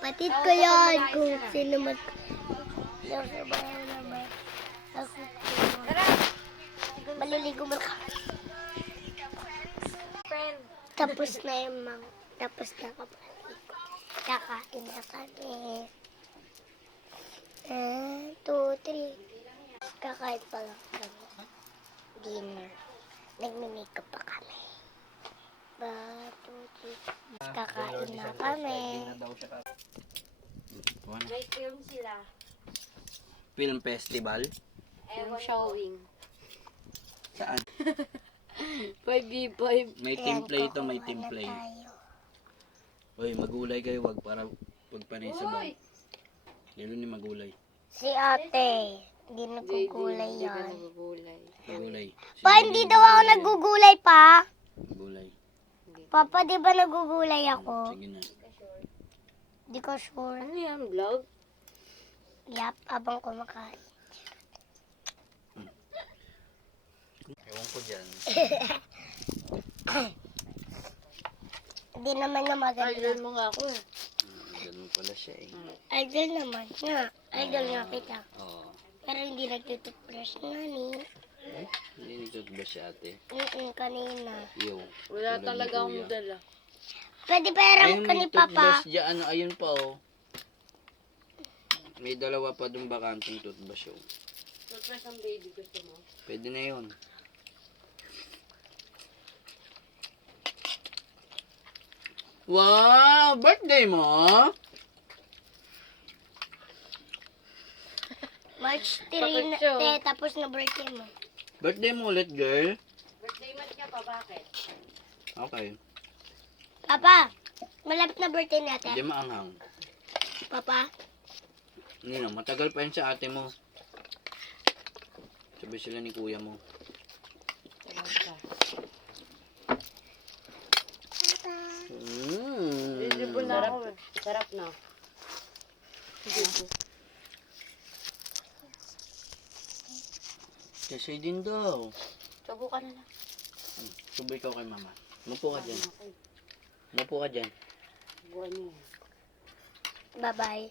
Kapatid ko yan. Kung sino man. Nasabayan naman. Maliligo mo ka. Tapos na yung mga. Tapos na kapatid ko. Kakain na kami. 1, 2, 3. Kakain pa lang kami. Dinner. Nagmi-makeup pa kami. 1, 2, 3. Kakain na kami. May film sila. Film festival? Film showing. Saan? 5v5. May template ito, may template. Uy, magulay kayo, wag para pagpanay sa bag. Lalo ni magulay. Si ate. Hindi nagugulay Hindi ka yan. nagugulay. Magulay. Pa, hindi daw ako nagugulay pa. Magulay. Papa, di ba nagugulay ako? Sige na. Di ko sure. Ano yan, vlog? Yap, abang kumakain. Ewan ko dyan. Hindi naman na maganda. Idol mo nga ako. Ganun pala siya eh. Idol naman. Nga, idol nga kita. Oo. Pero hindi nagtutupbrush nga ni. Hindi nito ba siya ate? Kanina. Yo. Wala Tulad talaga ni akong Kuya. model ah. Pwede pairam Ayun, ka ni may Papa. toothbrush dyan. Ano, ayun pa oh. May dalawa pa dong bakantong toothbrush oh. Surprise ang baby gusto mo. Pwede na yun. Wow! Birthday mo? March 3 Bakit na, siya? tapos na birthday mo. Birthday mo ulit, girl? Birthday month ka pa, bakit? Okay. Papa, malapit na birthday Hindi natin. maanghang. Papa, Hindi na, matagal pa yun sa ate mo. Sabi sila ni kuya mo. Libo na ako eh. Sarap na. Kasi din daw. Subo ka na lang. Subay ka kay mama. Mupo ka dyan. Mupo ka dyan. Buwan mo. bye-bye.